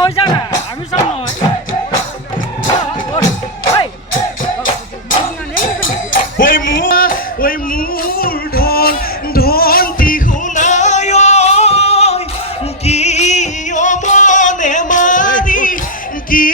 হয়ে যা না আমি সব নয় ওই মূল ঢল ঢলটি শুনায় কি অমনে মারি কি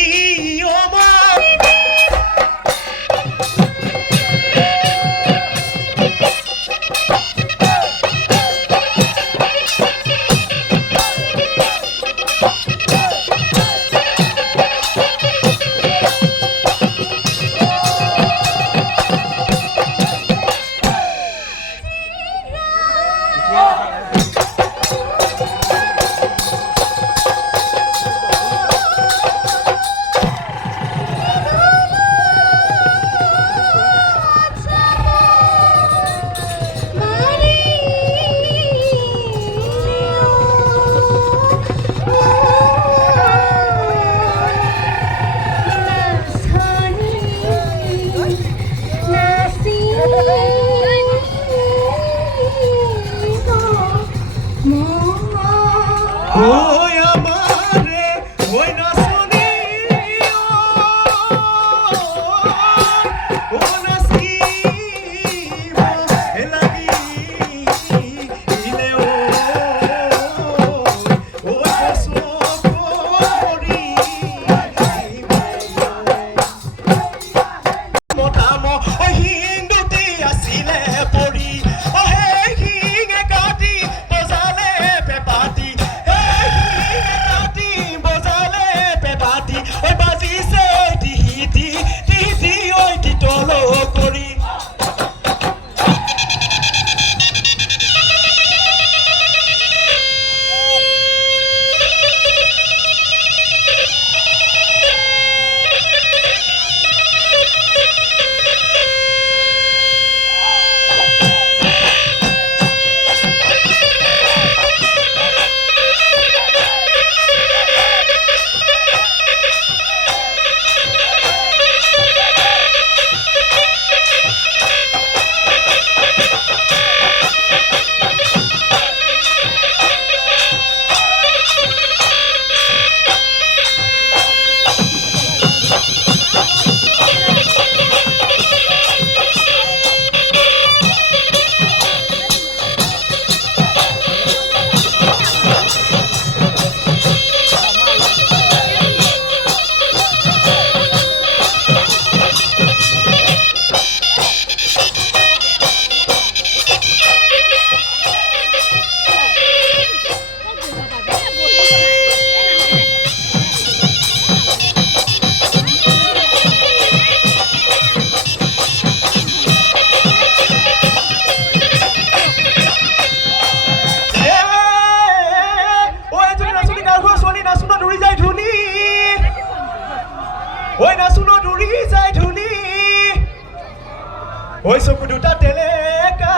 ওই আমারে ওই নাচনি ও নাচিব লাগি ইলে ওই কষ্ট করি মতাম ওই হিন্দুটি আছিলে পৰি হিঙে কাটি বজালে পেপাটি ওই বাজিছে টিহিটি টিহিটি ওই টিটল করি ওই নাচুন দৌৰি যায় ধুনি ওই চকু দুটা টেলেকা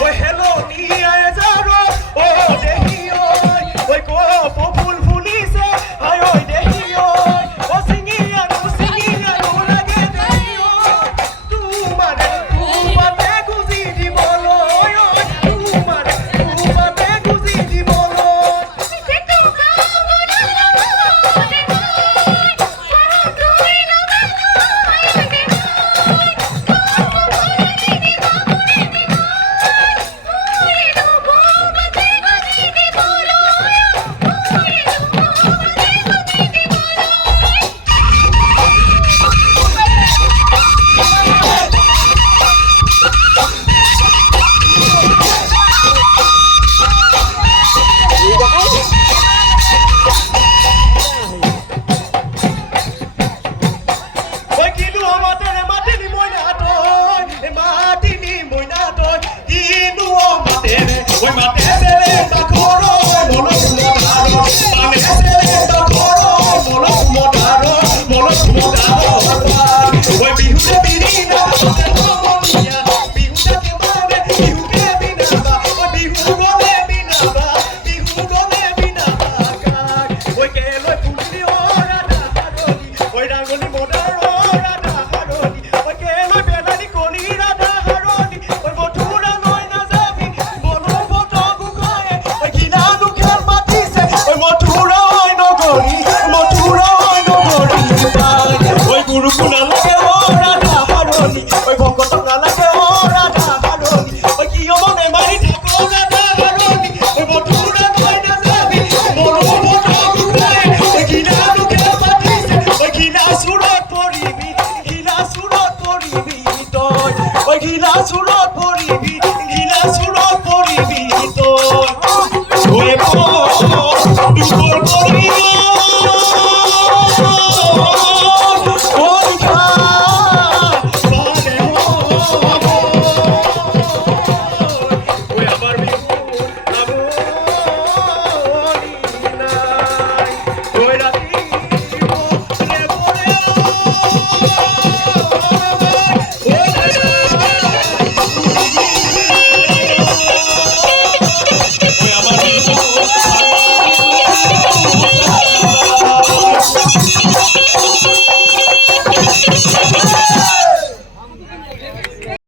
ওই হেলো নিয়ায় যাৰো ও দেহি ওই কপ ফুল ফুলিছে আয় ওই দেহি ও সিঙি আনো লাগে দেহি তোমারে খুঁজি দিবলৈ Molo